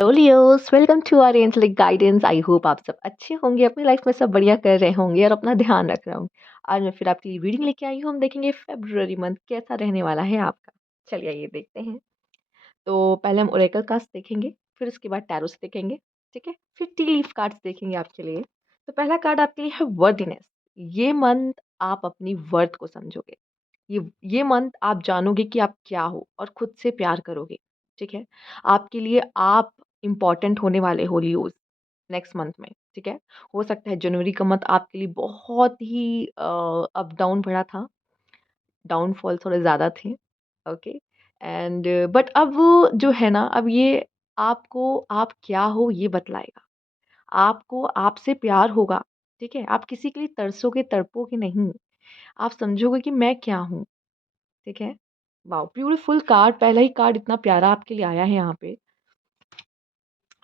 Hello Leos, welcome to our angelic guidance. I hope आप सब अच्छे होंगे, अपनी लाइफ में सब बढ़िया कर रहे होंगे और अपना ध्यान रख रहे होंगे। आज मैं फिर आपके लिए रीडिंग लेके आई हूँ। हम देखेंगे फेब्रुअरी मंथ कैसा रहने वाला है आपका। चलिए ये देखते हैं। तो पहले हम ओरेकल कार्ड्स देखेंगे, फिर उसके बाद टैरोस देखेंगे। ठीक है, फिर टी लीफ कार्ड्स देखेंगे आपके लिए। तो पहला कार्ड आपके लिए है वर्दीनेस। ये मंथ आप अपनी वर्थ को समझोगे। ये मंथ आप जानोगे कि आप क्या हो और खुद से प्यार करोगे। ठीक है, आपके लिए आप इम्पोर्टेंट होने वाले हो लियोज नेक्स्ट मंथ में। ठीक है, हो सकता है जनवरी का मंथ आपके लिए बहुत ही अप डाउन भरा था, डाउनफॉल थोड़े ज़्यादा थे। ओके, एंड बट अब जो है ना, अब ये आपको आप क्या हो ये बतलाएगा। आपको आपसे प्यार होगा। ठीक है, आप किसी के लिए तरसोगे तड़पोगे नहीं। आप समझोगे कि मैं क्या हूँ। ठीक है, वाओ ब्यूटीफुल कार्ड। पहला ही कार्ड इतना प्यारा आपके लिए आया है यहाँ पे।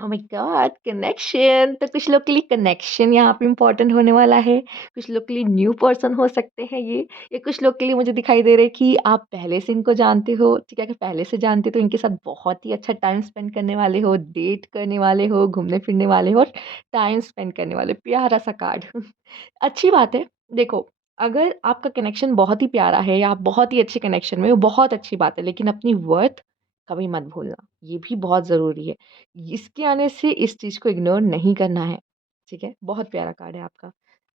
ओह माय गॉड, कनेक्शन। तो कुछ लोग के लिए कनेक्शन यहाँ पे इम्पोर्टेंट होने वाला है। कुछ लोग के लिए न्यू पर्सन हो सकते हैं ये। या कुछ लोग के लिए मुझे दिखाई दे रहा है कि आप पहले से इनको जानते हो। ठीक है, अगर पहले से जानते तो इनके साथ बहुत ही अच्छा टाइम स्पेंड करने वाले हो, डेट करने वाले हो, घूमने फिरने वाले हो और टाइम स्पेंड करने वाले। प्यारा सा कार्ड। अच्छी बात है। देखो, अगर आपका कनेक्शन बहुत ही प्यारा है या आप बहुत ही अच्छे कनेक्शन में हो, बहुत अच्छी बात है, लेकिन अपनी वर्थ कभी मत भूलना। ये भी बहुत ज़रूरी है। इसके आने से इस चीज़ को इग्नोर नहीं करना है। ठीक है? बहुत प्यारा कार्ड है आपका।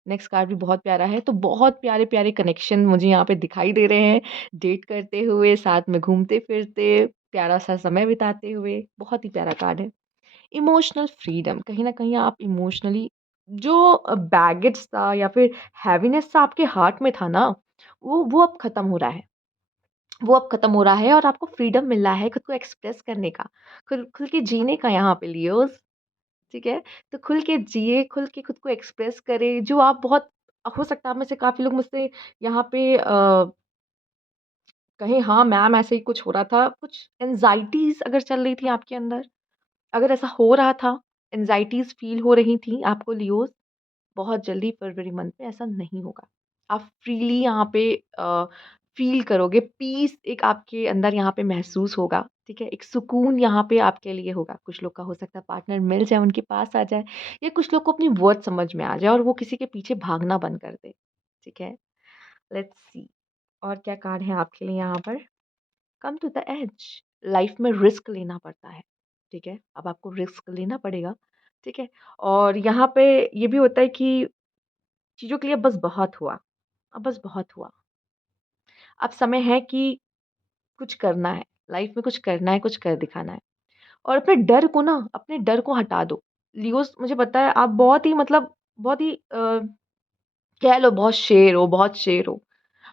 नेक्स्ट कार्ड भी बहुत प्यारा है। तो बहुत प्यारे-प्यारे कनेक्शन मुझे यहाँ पे दिखाई दे रहे हैं। डेट करते हुए, साथ में घूमते-फिरते, प्यारा-सा समय बिताते हुए, बहुत ही प्यारा कार्ड है। इमोशनल फ्रीडम, कहीं न कहीं आप इमोशनली जो बैगेज था या फिर हैवीनेस सा आपके हार्ट में था ना, वो अब खत्म हो रहा है। वो अब खत्म हो रहा है और आपको फ्रीडम मिल रहा है खुद को एक्सप्रेस करने का, खुल खुल के जीने का यहाँ पे लियोज़। ठीक है? तो खुल के जिए, खुल के खुद को एक्सप्रेस करें, जो आप बहुत हो सकता है आप में से काफ़ी लोग मुझसे यहाँ पे कहें हाँ मैम ऐसे ही कुछ हो रहा था, कुछ एंग्ज़ायटीज़ अगर चल रही थी आपके अंदर, अगर ऐसा हो रहा था, एंग्ज़ायटीज़ फ़ील हो रही थी आपको लियोज़, बहुत जल्दी फरवरी मंथ में ऐसा नहीं होगा। आप फ्रीली यहाँ पे फ़ील करोगे, पीस एक आपके अंदर यहाँ पे महसूस होगा, ठीक है? एक सुकून यहाँ पे आपके लिए होगा। कुछ लोग का हो सकता है पार्टनर मिल जाए, उनके पास आ जाए, या कुछ लोग को अपनी वर्थ समझ में आ जाए और वो किसी के पीछे भागना बंद कर दे, ठीक है? लेट्स सी और क्या कार्ड है आपके लिए यहाँ पर? Come to the edge. Life में रिस्क लेना पड़ता है, ठीक है? अब आपको रिस्क लेना पड़ेगा, ठीक है? और यहाँ पे ये भी होता है कि चीज़ों के लिए बस बहुत हुआ, अब बस बहुत हुआ। अब समय है कि कुछ करना है, लाइफ में कुछ करना है, कुछ कर दिखाना है। और अपने डर को ना, अपने डर को हटा दो। लियोज़, मुझे पता है आप बहुत ही मतलब बहुत ही कह लो बहुत शेर हो, बहुत शेर हो।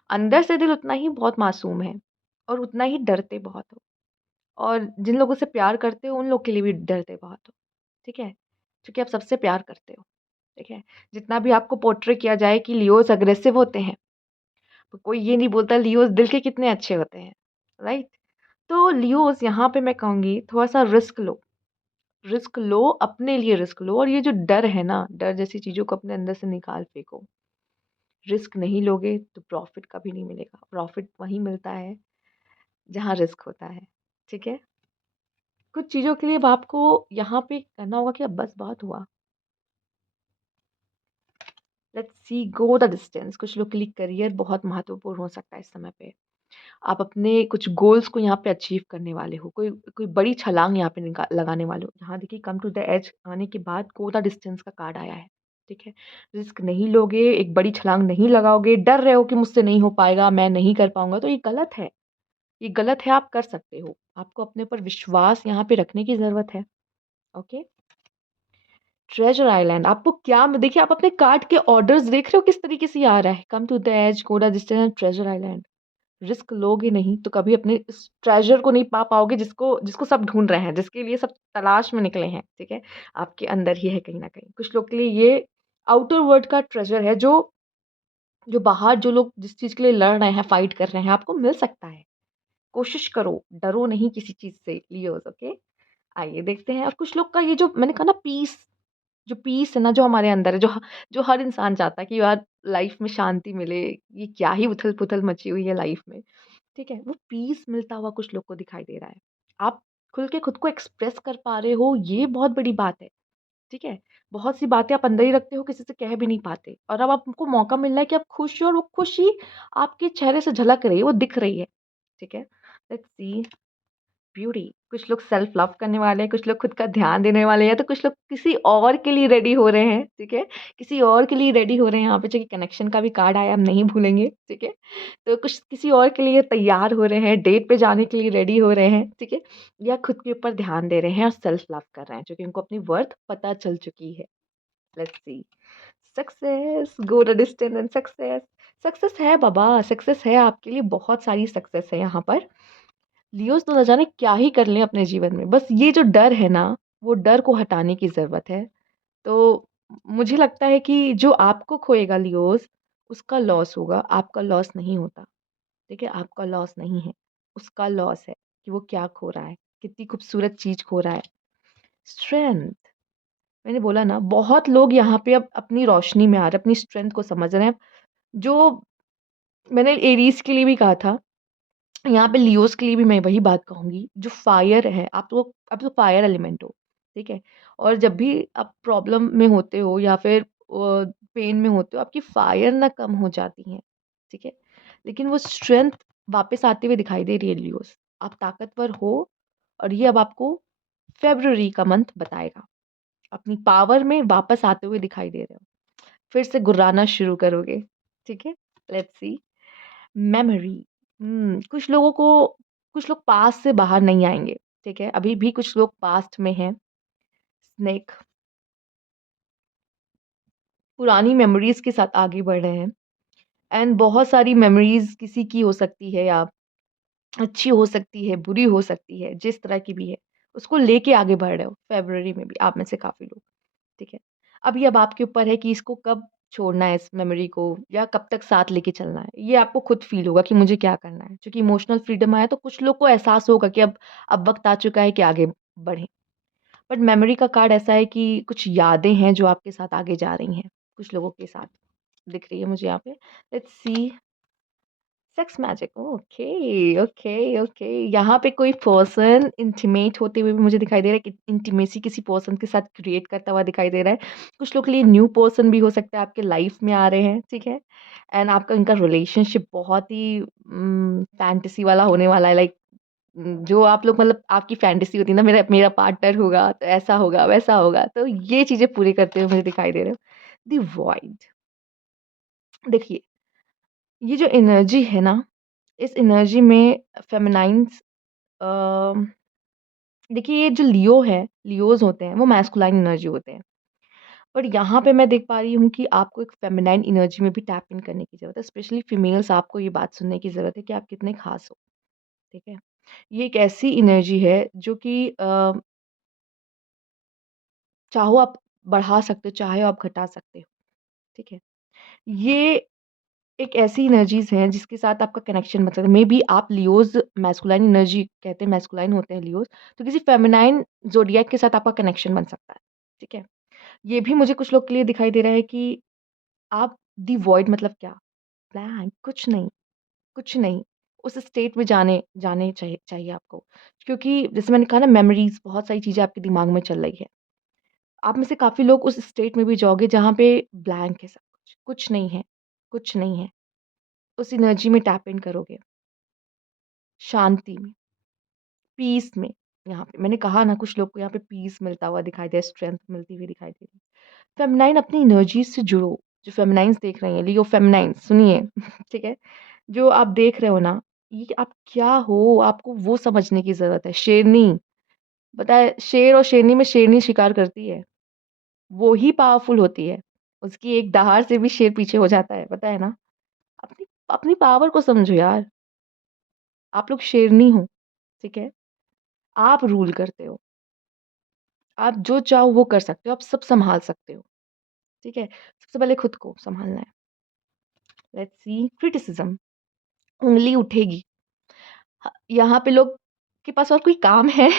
अंदर से दिल उतना ही बहुत मासूम है और उतना ही डरते बहुत हो। और जिन लोगों से प्यार करते हो, उन लोग के लिए भी डरते बहुत हो, ठीक है? क्योंकि आप सबसे प्यार करते हो, ठीक है? जितना भी आपको पोर्ट्रे किया जाए कि लियोज़ अग्रेसिव होते हैं, तो कोई ये नहीं बोलता लियोज़ दिल के कितने अच्छे होते हैं, राइट? तो लियोज़ यहाँ पे मैं कहूँगी थोड़ा-सा रिस्क लो, अपने लिए रिस्क लो और ये जो डर है ना, डर जैसी चीज़ों को अपने अंदर से निकाल फेंको। रिस्क नहीं लोगे तो प्रॉफ़िट कभी नहीं मिलेगा। प्रॉफ़िट वहीं मिलता है जहाँ रिस्क होता है, ठीक है? कुछ चीज़ों के लिए अब आपको यहाँ पे करना होगा कि अब बस बहुत हुआ। Let's see go the distance. कुछ लोग के लिए करियर बहुत महत्वपूर्ण हो सकता है इस समय पे। आप अपने कुछ गोल्स को यहाँ पे अचीव करने वाले हो। कोई कोई बड़ी छलांग यहाँ पे लगाने वाले हो। यहाँ देखिए कम टू द एज आने के बाद गो द डिस्टेंस का कार्ड आया है। ठीक है? रिस्क नहीं लोगे, एक बड़ी छलांग नहीं लगाओगे, डर रहे हो कि मुझसे नहीं हो पाएगा, मैं नहीं कर पाऊँगा, तो ये गलत है। ये गलत है, आप कर सकते हो। आपको अपने ऊपर विश्वास यहाँ पे रखने की ज़रूरत है। ओके? ट्रेजर आइलैंड आपको क्या देखिए, आप अपने कार्ड के ऑर्डर्स देख रहे हो किस तरीके से ये आ रहा है। Come to the edge, go the distance, treasure island. Risk लोगे नहीं तो कभी अपने इस ट्रेजर को नहीं पा पाओगे जिसको जिसको सब ढूँढ रहे हैं, जिसके लिए सब तलाश में निकले हैं, ठीक है? आपके अंदर ही है कहीं न कहीं। कुछ लोग के लिए ये आउटर वर्ल्ड का ट्रेजर है, जो जो बाहर जो लोग जिस चीज़ के लिए लड़ रहे हैं, फाइट कर रहे हैं, आपको मिल सकता है। कोशिश करो, डरो नहीं किसी चीज़ से लियोज़, ओके? आइए देखते हैं। और कुछ लोग का ये जो मैंने कहा ना पीस, जो पीस है ना जो हमारे अंदर है, जो हर इंसान चाहता है कि यार लाइफ में शांति मिले, ये क्या ही उथल-पुथल मची हुई है लाइफ में, ठीक है? वो पीस मिलता हुआ कुछ लोग को दिखाई दे रहा है। आप खुल के खुद को एक्सप्रेस कर पा रहे हो, ये बहुत बड़ी बात है, ठीक है? बहुत सी बातें आप अंदर ही रखते हो, किसी से कह भी नहीं पाते और अब आपको मौका मिल रहा है कि आप खुश हो और वो खुशी आपके चेहरे से झलक रही है, वो दिख रही है, ठीक है? Let's see beauty. कुछ लोग सेल्फ लव करने वाले हैं, कुछ लोग खुद का ध्यान देने वाले हैं, तो कुछ लोग किसी और के लिए रेडी हो रहे हैं, ठीक है? किसी और के लिए रेडी हो रहे हैं, यहाँ पे जो कि कनेक्शन का भी कार्ड आया, हम नहीं भूलेंगे, ठीक है? तो कुछ किसी और के लिए तैयार हो रहे हैं, डेट पे जाने के लिए रेडी हो रहे हैं, ठीक है? या खुद के ऊपर ध्यान दे रहे हैं और सेल्फ लव कर रहे हैं, जो कि उनको अपनी वर्थ पता चल चुकी है। Let's see. Success, go the distance and success. Success है बाबा, सक्सेस है आपके लिए, बहुत सारी सक्सेस है यहाँ पर। लियोज़ तो न जाने क्या ही कर लें अपने जीवन में। बस ये जो डर है ना, वो डर को हटाने की ज़रूरत है। तो मुझे लगता है कि जो आपको खोएगा लियोज़, उसका लॉस होगा, आपका लॉस नहीं होता। ठीक है? आपका लॉस नहीं है, उसका लॉस है कि वो क्या खो रहा है, कितनी खूबसूरत चीज़ खो रहा है। स्ट्रेंथ, मैंने बोला ना, बहुत लोग यहाँ पे अब अपनी रोशनी में आ रहे हैं, अपनी स्ट्रेंथ को समझ रहे हैं। जो मैंने एरीज़ के लिए भी कहा था, यहाँ पे लियोज़ के लिए भी मैं वही बात कहूँगी, जो फायर है, आप तो फायर एलिमेंट हो, ठीक है? और जब भी आप प्रॉब्लम में होते हो या फिर पेन में होते हो, आपकी फायर ना कम हो जाती है, ठीक है? लेकिन वो स्ट्रेंथ वापस आते हुए दिखाई दे रही है लियोज़। आप ताकतवर हो और ये अब आपको फ़ेब्रुअरी का मंथ बताएगा। अपनी पावर में वापस आते हुए दिखाई दे रहे हो। फिर से गुर्राना शुरू करोगे, ठीक है? Let's see. मेमोरी, कुछ लोग पास्ट से बाहर नहीं आएँगे, ठीक है? अभी भी कुछ लोग पास्ट में हैं। स्नेक, पुरानी मेमोरीज़ के साथ आगे बढ़ रहे हैं एंड बहुत सारी मेमोरीज़ किसी की हो सकती है या अच्छी हो सकती है, बुरी हो सकती है, जिस तरह की भी है, उसको लेके आगे बढ़ रहे हो, फ़रवरी में भी आप में से काफ़ी लोग, ठीक है? अब आपके ऊपर है कि इसको कब छोड़ना है इस मेमोरी को या कब तक साथ लेके चलना है। ये आपको खुद फ़ील होगा कि मुझे क्या करना है। क्योंकि इमोशनल फ्रीडम आया तो कुछ लोग को एहसास होगा कि अब वक़्त आ चुका है कि आगे बढ़ें। बट मेमोरी का कार्ड ऐसा है कि कुछ यादें हैं जो आपके साथ आगे जा रही हैं, कुछ लोगों के साथ दिख रही है मुझे यहाँ पे। Let's see. Sex magic, okay, okay, okay. यहाँ पे कोई पर्सन इंटीमेट होते हुए भी मुझे दिखाई दे रहा है कि इंटीमेसी किसी पर्सन के साथ क्रिएट करता हुआ दिखाई दे रहा है। कुछ लोग के लिए न्यू पर्सन भी हो सकता है, आपके लाइफ में आ रहे हैं, ठीक है? एंड आपका इनका रिलेशनशिप बहुत ही फैंटेसी वाला होने वाला है, लाइक जो आप लोग मतलब आपकी फैंटेसी होती है ना, मेरा मेरा पार्टनर होगा, तो ऐसा होगा, वैसा होगा, तो ये चीज़ें पूरी करते हुए मुझे दिखाई दे रहे हो। द वॉइड, देखिए, ये जो एनर्जी है ना, इस एनर्जी में फेमिनाइन्स अ, देखिए ये जो लियो है, लियोज़ होते हैं, वो मैस्कुलाइन एनर्जी होते हैं। पर यहाँ पे मैं देख पा रही हूँ कि आपको एक फेमिनाइन एनर्जी में भी टैप इन करने की ज़रूरत है। स्पेशली फीमेल्स, आपको ये बात सुनने की ज़रूरत है कि आप कितने ख़ास हो, ठीक है? ये एक ऐसी एनर्जी है जो कि चाहो आप बढ़ा सकते हो, चाहे आप घटा सकते हो, ठीक है? ये एक ऐसी एनर्जीज़ हैं जिसके साथ आपका कनेक्शन बन सकता है। मेबी आप लियोज़ मैस्कुलाइन एनर्जी कहते हैं, मैस्कुलाइन होते हैं लियोज़, तो किसी फेमिनाइन ज़ोडिएक के साथ आपका कनेक्शन बन सकता है, ठीक है? ये भी मुझे कुछ लोग के लिए दिखाई दे रहा है कि आप दी वॉइड मतलब क्या? ब्लैंक, कुछ नहीं। उस स्टेट में जाने जाने चाहिए चाहिए आपको। क्योंकि जैसे मैंने कहा ना, मेमोरीज़, बहुत सारी चीज़ें आपके दिमाग में चल रही है। आप में से काफ़ी लोग उस स्टेट में भी जाओगे जहाँ पे ब्लैंक है सब कुछ, कुछ नहीं है, कुछ नहीं है। उस एनर्जी में टैप इन करोगे, शांति में, पीस में। यहाँ पे मैंने कहा ना, कुछ लोग को यहाँ पे पीस मिलता हुआ दिखाई दे, स्ट्रेंथ मिलती हुई दिखाई दे रही है। फेमिनाइन, अपनी एनर्जी से जुड़ो। जो फेमिनाइन्स देख रहे हैं, लियो फेमिनाइन्स सुनिए ठीक है? जो आप देख रहे हो ना, ये आप क्या हो, आपको वो समझने की ज़रूरत है। शेरनी, पता है, शेर और शेरनी में शेरनी शिकार करती है, वो ही पावरफुल होती है। उसकी एक दहाड़ से भी शेर पीछे हो जाता है, पता है ना? अपनी अपनी पावर को समझो यार। आप लोग शेरनी हो, ठीक है? आप रूल करते हो। आप जो चाहो वो कर सकते हो, आप सब सँभाल सकते हो, ठीक है? सबसे पहले खुद को सँभालना है। Let's see. क्रिटिसिज़्म, उँगली उठेगी। यहाँ पे लोग के पास और कोई काम है?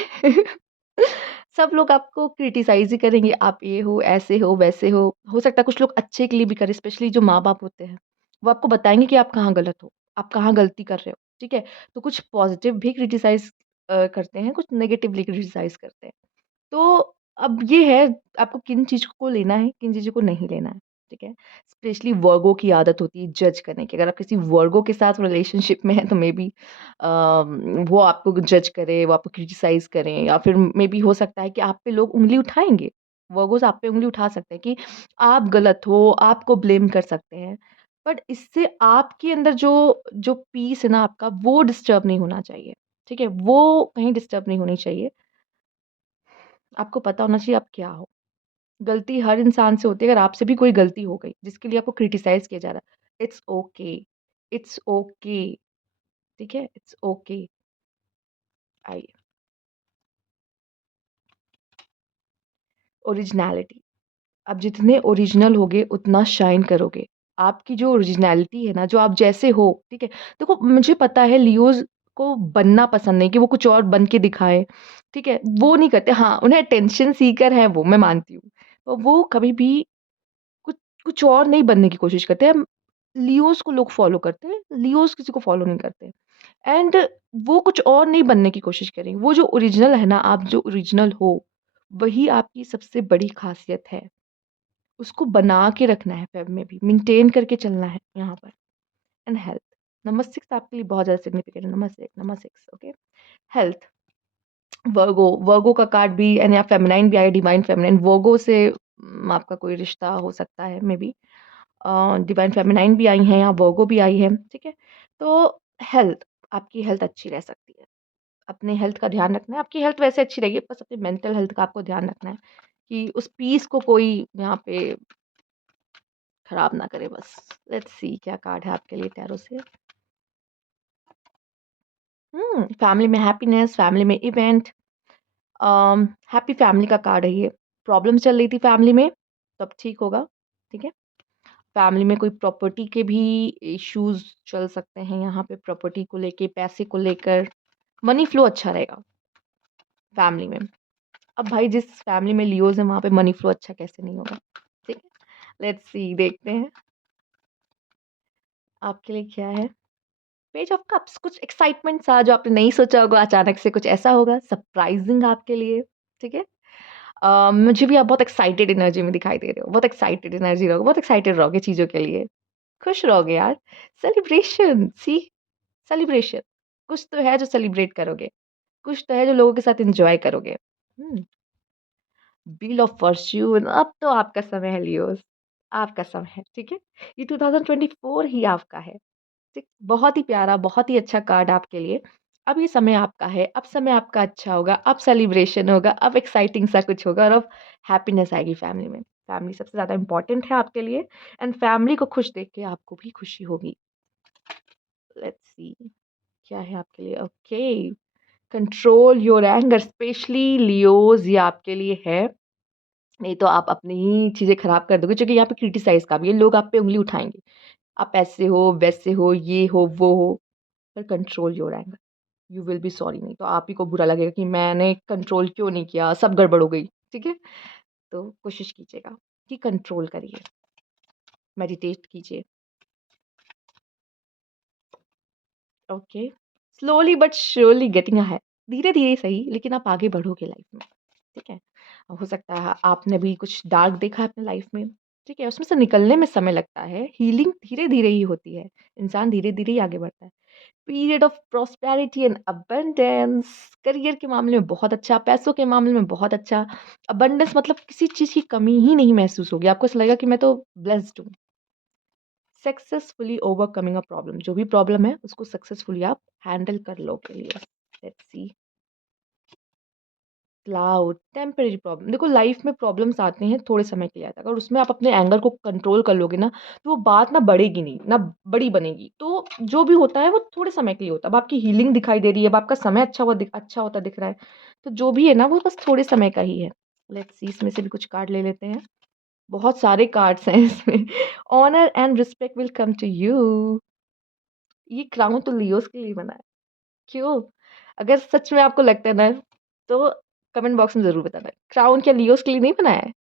सब लोग आपको क्रिटिसाइज़ ही करेंगे, आप ये हो, ऐसे हो, वैसे हो। हो सकता है कुछ लोग अच्छे के लिए भी करें, स्पेशली जो माँ-बाप होते हैं। वो आपको बताएँगे कि आप कहाँ गलत हो, आप कहाँ गलती कर रहे हो, ठीक है? तो कुछ पॉज़िटिव भी क्रिटिसाइज़ करते हैं, कुछ नेगेटिवली क्रिटिसाइज़ करते हैं। तो अब ये है आपको किन चीज़ों को लेना है, किन चीज़ों को नहीं लेना है, ठीक है? स्पेशली वर्गों की आदत होती है जज करने की। अगर आप किसी वर्गों के साथ रिलेशनशिप में हैं तो मेबी वो आपको जज करें, वो आपको क्रिटिसाइज़ करें या फिर मेबी हो सकता है कि आप पे लोग उँगली उठाएँगे। वर्गोज़ आप पे उँगली उठा सकते हैं कि आप गलत हो, आपको ब्लेम कर सकते हैं। बट इससे आपके अंदर जो जो पीस है ना आपका, वो डिस्टर्ब नहीं होना चाहिए, ठीक है? वो कहीं डिस्टर्ब नहीं होनी चाहिए। आपको पता होना चाहिए आप क्या हो। गलती हर इंसान से होती है, अगर आपसे भी कोई गलती हो गई, जिसके लिए आपको क्रिटिसाइज़ किया जा रहा है, इट्स ओके, इट्स ओके, ठीक है? It's okay. आइए, ओरिजिनैलिटी। आप जितने ओरिजिनल होगे, उतना शाइन करोगे। आपकी जो ओरिजिनैलिटी है ना, जो आप जैसे हो, ठीक है? देखो, मुझे पता है लियोज़ को बनना पसंद नहीं कि वो कुछ और बन के दिखाएँ, ठीक है? वो नहीं करते। हाँ, उन्हें अटेंशन सीकर हैं वो, मैं मानती हूँ। तो वो कभी भी कुछ कुछ और नहीं बनने की कोशिश करते हैं। लियोज़ को लोग फ़ॉलो करते हैं, लियोज़ किसी को फ़ॉलो नहीं करते। एंड वो कुछ और नहीं बनने की कोशिश करेंगे। वो जो ओरिजिनल है ना, आप जो ओरिजिनल हो, वही आपकी सबसे बड़ी ख़ासियत है। उसको बना के रखना है फ़ेब में भी, मेंटेन करके चलना है यहाँ पर। एंड हेल्थ, नंबर 6 आपके लिए बहुत ज़्यादा सिग्निफिकेंट है, नंबर 6 ओके। हेल्थ, वर्गो का कार्ड भी एंड या फेमिनाइन भी आया, डिवाइन फेमिनाइन। वर्गो से आपका कोई रिश्ता हो सकता है मेबी। डिवाइन फेमिनाइन भी आई हैं, यहाँ वर्गो भी आई है, ठीक है? तो हेल्थ, आपकी हेल्थ अच्छी रह सकती है। अपने हेल्थ का ध्यान रखना है, आपकी हेल्थ वैसे अच्छी रहेगी, बस अपनी मेंटल हेल्थ का आपको ध्यान रखना है कि उस पीस को कोई यहाँ पे खराब ना करे बस। लेट्स सी क्या कार्ड है आपके लिए टैरो से। फैमिली में हैप्पीनेस, फैमिली में इवेंट, हैप्पी फैमिली का कार्ड है ये। प्रॉब्लम चल रही थी फैमिली में, तब ठीक होगा, ठीक है? फैमिली में कोई प्रॉपर्टी के भी इश्यूज़ चल सकते हैं यहाँ पे, प्रॉपर्टी को लेके, पैसे को लेकर। मनी फ्लो अच्छा रहेगा फैमिली में। अब भाई जिस फैमिली में लियोज़ हैं वहाँ पे मनी फ्लो अच्छा कैसे नहीं होगा, ठीक है? लेट्स सी, देखते हैं आपके लिए क्या है। पेज ऑफ कप्स, कुछ एक्साइटमेंट सा जो आपने नहीं सोचा होगा, अचानक से कुछ ऐसा होगा सरप्राइजिंग आपके लिए, ठीक है? मुझे भी आप बहुत एक्साइटेड एनर्जी में दिखाई दे रहे हो, बहुत एक्साइटेड एनर्जी रहोगे, बहुत एक्साइटेड रहोगे चीज़ों के लिए, खुश रहोगे यार। सेलिब्रेशन, सी, सेलिब्रेशन, कुछ तो है जो सेलिब्रेट करोगे, कुछ तो है जो लोगों के साथ एन्जॉय करोगे। व्हील ऑफ फॉर्च्यून, अब तो आपका समय है लियोज़, आपका समय है, ठीक है? ये 2024 ही आपका है। ठीक, बहुत ही प्यारा, बहुत ही अच्छा कार्ड आपके लिए। अब ये समय आपका है, अब समय आपका अच्छा होगा, अब सेलिब्रेशन होगा, अब एक्साइटिंग सा कुछ होगा और अब हैप्पीनेस आएगी फैमिली में। फैमिली सबसे ज़्यादा इम्पोर्टेंट है आपके लिए एंड फैमिली को खुश देख के आपको भी खुशी होगी। लेट्स सी क्या है आपके लिए? Okay, control your anger, specially Leos ये आपके लिए है। नहीं तो आप अपनी ही चीज़ें खराब कर दोगे क्योंकि यहाँ पे क्रिटिसाइज़ का भी है, लोग आप पे उँगली उठाएँगे। आप ऐसे हो, वैसे हो, ये हो, वो हो, पर control your anger. You will be sorry, नहीं तो आप ही को बुरा लगेगा कि मैंने कंट्रोल क्यों नहीं किया, सब गड़बड़ हो गई, ठीक है? तो कोशिश कीजिएगा कि कंट्रोल करिए, मेडिटेट कीजिए, okay? Slowly but surely getting ahead, धीरे-धीरे ही सही लेकिन आप आगे बढ़ोगे लाइफ में, ठीक है? हो सकता है आपने भी कुछ डार्क देखा है अपने लाइफ में, ठीक है? उसमें से निकलने में समय लगता है, हीलिंग धीरे-धीरे ही होती है, इंसान धीरे-धीरे ही आगे बढ़ता है। Period of prosperity and abundance, career के मामले में बहुत अच्छा, पैसों के मामले में बहुत अच्छा। अबंडेंस मतलब किसी चीज़ की कमी ही नहीं महसूस होगी, आपको ऐसा लगेगा कि मैं तो ब्लेस्ड हूँ। सक्सेसफुली ओवरकमिंग अ प्रॉब्लम, जो भी प्रॉब्लम है उसको सक्सेसफुली आप हैंडल कर लोगे लिए। Let's see, cloud, temporary problem. देखो लाइफ में प्रॉब्लम्स आते हैं थोड़े समय के लिए आते हैं, अगर उसमें आप अपने एंगर को कंट्रोल कर लोगे ना, तो वो बात ना बढ़ेगी नहीं, ना बड़ी बनेगी। तो जो भी होता है वो थोड़े समय के लिए होता है। अब आपकी हीलिंग दिखाई दे रही है, अब आपका समय अच्छा होता दिख रहा है, तो जो भी है ना वो बस थोड़े समय का ही है। लेट्स सी, इसमें से भी कुछ कार्ड ले लेते हैं। बहुत सारे कार्ड्स हैं इसमें। Honour and respect will come to you. ये क्राउन तो लियोस के लिए बना है। क्यों? अगर सच में आपको लगता है ना, तो कमेंट बॉक्स में ज़रूर बताना। क्राउन क्या लियोस के लिए नहीं बना है?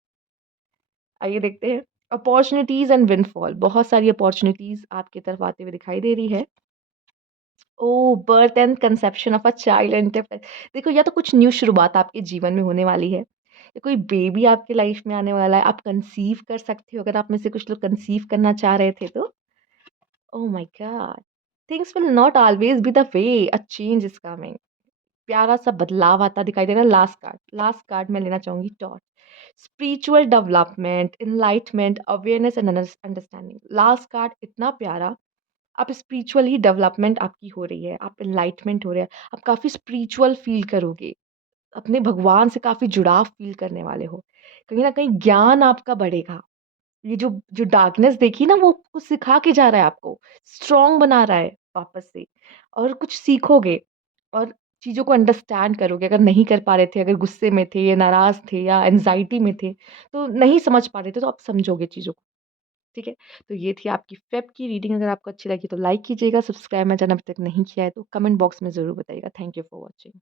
आइए देखते हैं। अपॉर्च्युनिटीज़ एंड विंडफॉल, बहुत सारी अपॉर्च्युनिटीज़ आपकी तरफ आते हुए दिखाई दे रही है। Oh! Birth and conception of a child enterprise. देखो, या तो कुछ न्यू शुरुआत आपके जीवन में होने वाली है, या कोई बेबी आपकी लाइफ में आने वाला है। आप कंसीव कर सकते हो, अगर आप में से कुछ लोग कंसीव करना चाह रहे थे तो। Oh my God! Things will not always be the way, a change is coming. प्यारा-सा बदलाव आता दिखाई दे रहा है। लास्ट कार्ड मैं लेना चाहूँगी torch. Spiritual development, enlightenment, awareness and understanding. Last card इतना प्यारा, आप स्पिरिचुअली डेवलपमेंट आपकी हो रही है, आप एनलाइटमेंट हो रहे हैं, आप काफ़ी स्पिरिचुअल फ़ील करोगे, अपने भगवान से काफ़ी जुड़ाव फ़ील करने वाले हो। कहीं न कहीं ज्ञान आपका बढ़ेगा। ये जो जो डार्कनेस देखी ना, वो कुछ सिखा के जा रहा है आपको, स्ट्रॉन्ग बना रहा है वापस से, और कुछ सीखोगे और चीज़ों को अंडरस्टैंड करोगे। अगर नहीं कर पा रहे थे, अगर गुस्से में थे या नाराज़ थे या एंग्ज़ायटी में थे, तो नहीं समझ पा रहे थे, तो आप समझोगे चीज़ों को, ठीक है? तो ये थी आपकी फ़ेब की रीडिंग। अगर आपको अच्छी लगी तो लाइक कीजिएगा, सब्सक्राइब मेरा चैनल अभी तक नहीं किया है तो कमेंट बॉक्स में ज़रूर बताइएगा। Thank you for watching.